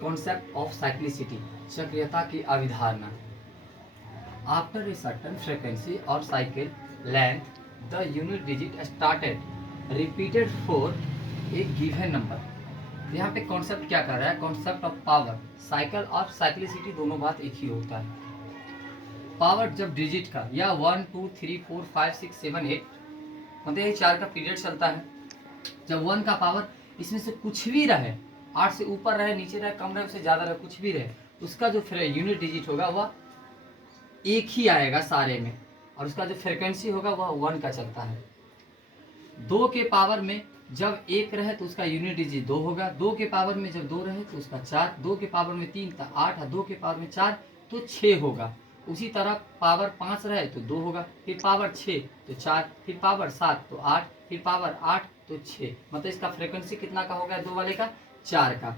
Concept of cyclicity, चक्रीयता की अवधारणा। After a certain frequency और cycle length, the unit digit started repeated for a given number. यहाँ पे concept क्या कर रहा है, कॉन्सेप्ट ऑफ पावर। साइकिल और साइक्लिसिटी दोनों बात एक ही होता है। पावर जब डिजिट का या 1 2 3 4 5 6 7 8 मतलब ये 4 का पीरियड चलता है, जब 1 का पावर इसमें से कुछ भी रहे, 8 से ऊपर रहे, नीचे रहे, कम रहे, उससे ज़्यादा रहे, कुछ भी रहे, उसका जो यूनिट डिजिट होगा वह एक ही आएगा सारे में, और उसका जो फ्रिक्वेंसी होगा वह 1 का चलता है। 2 के पावर में जब 1 रहे तो उसका यूनिट डिजिट 2 होगा, 2 के पावर में जब 2 रहे तो उसका 4, 2 के पावर में 3 तो 8, 2 के पावर में 4 तो 6 होगा। उसी तरह पावर 5 रहे तो 2 होगा, फिर पावर 6 तो 4, फिर पावर 7 तो 8, फिर पावर 8 तो 6, मतलब इसका फ्रिक्वेंसी कितना का हो गया, 2 वाले का 4 का।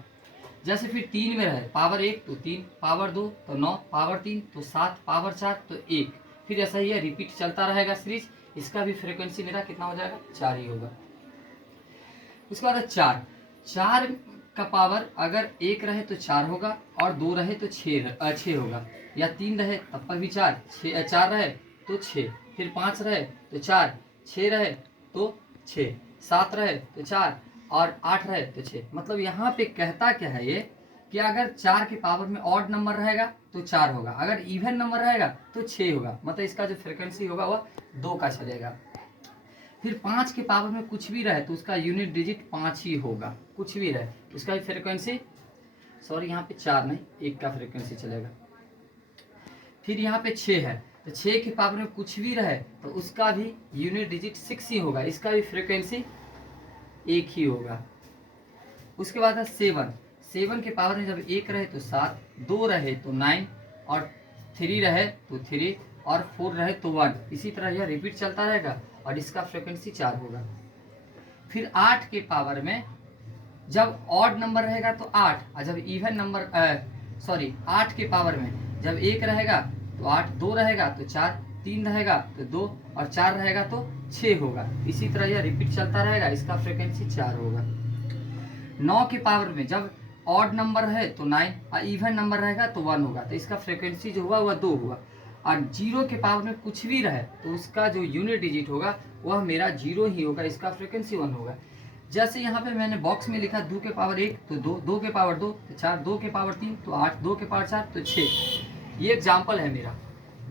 जैसे फिर 3 में रहे, पावर 1 तो 3, पावर 2 तो 9, पावर 3 तो 7, पावर 4 तो 1, फिर ऐसा ही है, रिपीट चलता रहेगा सीरीज। इसका भी फ्रिक्वेंसी मेरा कितना हो जाएगा, 4 ही होगा। उसके बाद 4 का पावर अगर 1 रहे तो 4 होगा, और 2 रहे तो 6 होगा, या 3 रहे तब पर भी 4, 4 रहे तो 6, फिर 5 रहे तो 4, 6 रहे तो 6, 7 रहे तो 4, और 8 रहे तो 6। मतलब यहाँ पे कहता क्या है ये कि अगर 4 के पावर में ऑड नंबर रहेगा तो 4 होगा, अगर इवन नंबर रहेगा तो 6 होगा, मतलब इसका जो फ्रिक्वेंसी होगा वह 2 का चलेगा। फिर 5 के पावर में कुछ भी रहे तो उसका यूनिट डिजिट 5 ही होगा, कुछ भी रहे उसका फ्रिक्वेंसी, सॉरी यहाँ पे 4 नहीं 1 का फ्रिक्वेंसी चलेगा। फिर यहाँ पे 6 है तो 6 के पावर में कुछ भी रहे तो उसका भी यूनिट डिजिट 6 ही होगा, इसका भी फ्रिक्वेंसी 1 ही होगा। उसके बाद है 7 के पावर में जब 1 रहे तो 7, 2 रहे तो 9, और 3 रहे तो 3, और 4 रहे तो 1, इसी तरह यह रिपीट चलता रहेगा, और इसका फ्रिक्वेंसी 4 होगा। फिर 8 के पावर में जब ऑड नंबर रहेगा तो 8, और जब इवन नंबर 8 के पावर में जब 1 रहेगा तो 8, 2 रहेगा तो 4, 3 रहेगा तो 2, और 4 रहेगा तो 6 होगा, इसी तरह यह रिपीट चलता रहेगा, इसका फ्रिक्वेंसी 4 होगा। 9 के पावर में जब ऑड नंबर है तो 9, और इवन नंबर रहेगा तो 1 होगा, तो इसका फ्रिक्वेंसी जो हुआ वह 2 हुआ। और 0 के पावर में कुछ भी रहे तो उसका जो यूनिट डिजिट होगा वह मेरा 0 ही होगा, इसका फ्रिक्वेंसी 1 होगा। जैसे यहाँ पे मैंने बॉक्स में लिखा 2 के पावर 1 तो 2, 2 के पावर 2 तो 4, 2 के पावर 3 तो 8, 2 के पावर 4 तो 6। ये एग्जाम्पल है मेरा।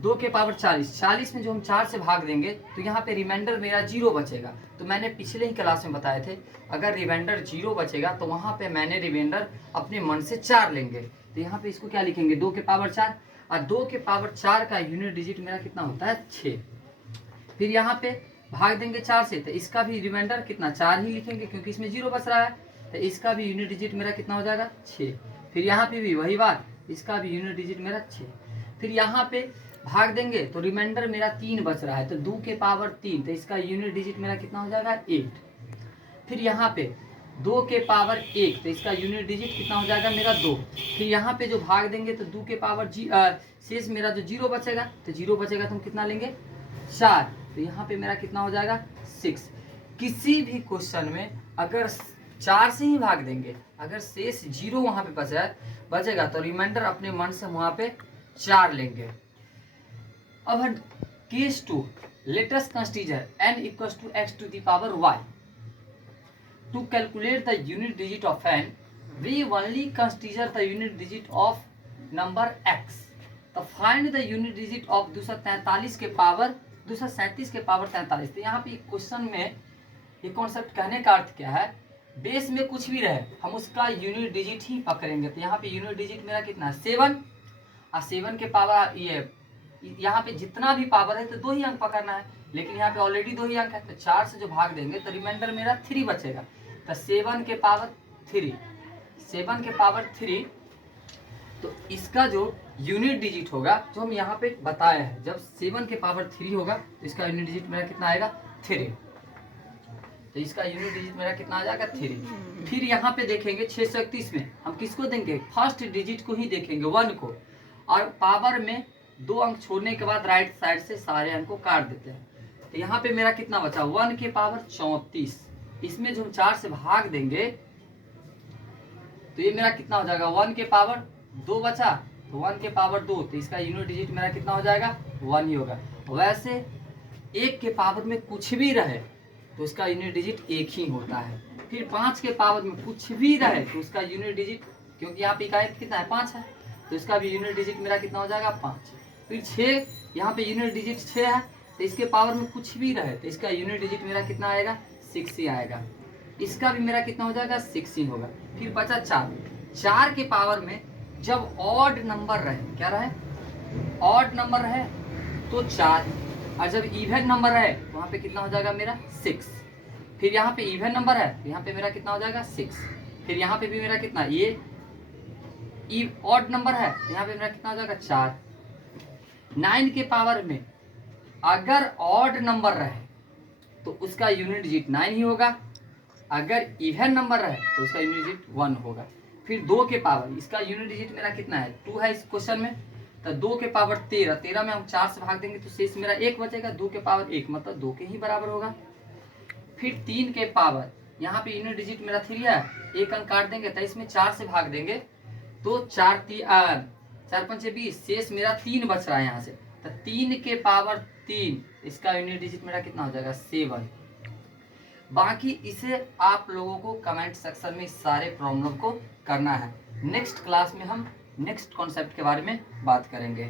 2 के पावर 40 में जो हम 4 से भाग देंगे तो यहाँ पे रिमाइंडर मेरा 0 बचेगा। तो मैंने पिछले ही क्लास में बताए थे, अगर रिमाइंडर 0 बचेगा तो वहाँ पे मैंने रिमाइंडर अपने मन से 4 लेंगे। तो यहाँ पे इसको क्या लिखेंगे, 2 के पावर 4, और 2 के पावर 4 का यूनिट डिजिट मेरा कितना होता है, 6। फिर यहाँ पे भाग देंगे 4 से, तो इसका भी रिमाइंडर कितना, 4 ही लिखेंगे क्योंकि इसमें 0 बच रहा है, तो इसका भी यूनिट डिजिट मेरा कितना हो जाएगा, 6। फिर यहाँ पे भी वही बात, इसका भी यूनिट डिजिट मेरा 6। फिर यहाँ पे भाग देंगे तो रिमाइंडर मेरा 3 बच रहा है, तो 2 के पावर 3, तो इसका यूनिट डिजिट मेरा कितना हो जाएगा, 8। फिर यहाँ पे 2 के पावर 1, तो इसका यूनिट डिजिट कितना हो जाएगा मेरा, 2। फिर यहाँ पे जो भाग देंगे तो 2 के पावर शेष मेरा जो 0 बचेगा, तो 0 बचेगा तो हम कितना लेंगे, 4, तो यहाँ पे मेरा कितना हो जाएगा, 6। किसी भी क्वेश्चन में अगर 4 से ही भाग देंगे, अगर शेष 0 वहाँ पे बचेगा तो रिमाइंडर अपने मन से वहाँ पे 4 लेंगे। अब case 2, let us consider n equals to x to the power y। To calculate the unit digit of n, we only consider the unit digit of number x. तो find the unit digit of 243 के power 237 के power 43। तो यहाँ पे question में ये concept कहने का अर्थ क्या है, बेस में कुछ भी रहे हम उसका यूनिट डिजिट ही पकड़ेंगे। तो यहाँ पे यूनिट डिजिट मेरा कितना है, 7, और 7 के पावर ये यहाँ पे जितना भी पावर है तो 2 ही अंक पकड़ना है, लेकिन यहाँ पे ऑलरेडी 2 ही अंक है, तो 4 से जो भाग देंगे तो रिमाइंडर मेरा 3 बचेगा। तो 7 के पावर 3, 7 के पावर 3, तो इसका जो यूनिट डिजिट होगा जो हम यहाँ पे बताए हैं, जब 7 के पावर 3 होगा तो इसका यूनिट डिजिट मेरा कितना आएगा, 3। तो इसका यूनिट डिजिट मेरा कितना आ जाएगा, 3। फिर यहाँ पे देखेंगे 631 में हम किसको देंगे, फर्स्ट डिजिट को ही देखेंगे, 1 को, और पावर में 2 अंक छोड़ने के बाद राइट साइड से सारे अंक को काट देते हैं। तो यहाँ पे मेरा कितना बचा, 1 के पावर 34, इसमें जो हम 4 से भाग देंगे तो ये मेरा कितना हो जाएगा 1 के पावर 2 बचा, तो 1 के पावर 2, तो इसका यूनिट डिजिट मेरा कितना हो जाएगा 1 ही होगा। वैसे 1 के पावर में कुछ भी रहे तो उसका यूनिट डिजिट 1 ही होता है। फिर 5 के पावर में कुछ भी रहे तो उसका यूनिट डिजिट, क्योंकि यहाँ पे इकाई कितना है 5 है, तो इसका भी यूनिट डिजिट मेरा कितना हो जाएगा 5। फिर 6, यहाँ पे यूनिट डिजिट 6 है, तो इसके पावर में कुछ भी रहे तो इसका यूनिट डिजिट मेरा कितना आएगा 6 ही आएगा। इसका भी मेरा कितना हो जाएगा 6 ही होगा। फिर बचा 4 के पावर में जब ऑड नंबर रहे, क्या रहे ऑड नंबर रहे तो 4, और जब इवन नंबर है तो वहाँ पे कितना हो जाएगा मेरा 6। फिर यहाँ पे इवन नंबर है तो यहाँ पे मेरा कितना हो जाएगा 6। फिर यहाँ पे भी मेरा कितना, ये ऑड नंबर है तो यहाँ पे मेरा कितना हो जाएगा 4। 9 के पावर में अगर ऑड नंबर रहे तो उसका यूनिट डिजिट 9 ही होगा, अगर इवन नंबर रहे तो उसका यूनिट डिजिट 1 होगा। फिर 2 के पावर, इसका यूनिट डिजिट मेरा कितना है 2 है इस क्वेश्चन में, तो 2 के पावर 13, 13 में हम 4 से भाग देंगे तो शेष मेरा 1 बचेगा, 2 के पावर 1 मतलब 2 के ही बराबर होगा। फिर 3 के पावर, यहाँ पे यूनिट डिजिट मेरा 3 है, 1 अंक काट देंगे तो इसमें 4 से भाग देंगे तो 4 5 20, शेष मेरा 3 बच रहा है यहाँ से, तो 3 के पावर 3, इसका यूनिट डिजिट मेरा कितना हो जाएगा 7। बाकी इसे आप लोगों को कमेंट सेक्शन में सारे प्रॉब्लम को करना है। नेक्स्ट क्लास में हम नेक्स्ट कॉन्सेप्ट के बारे में बात करेंगे।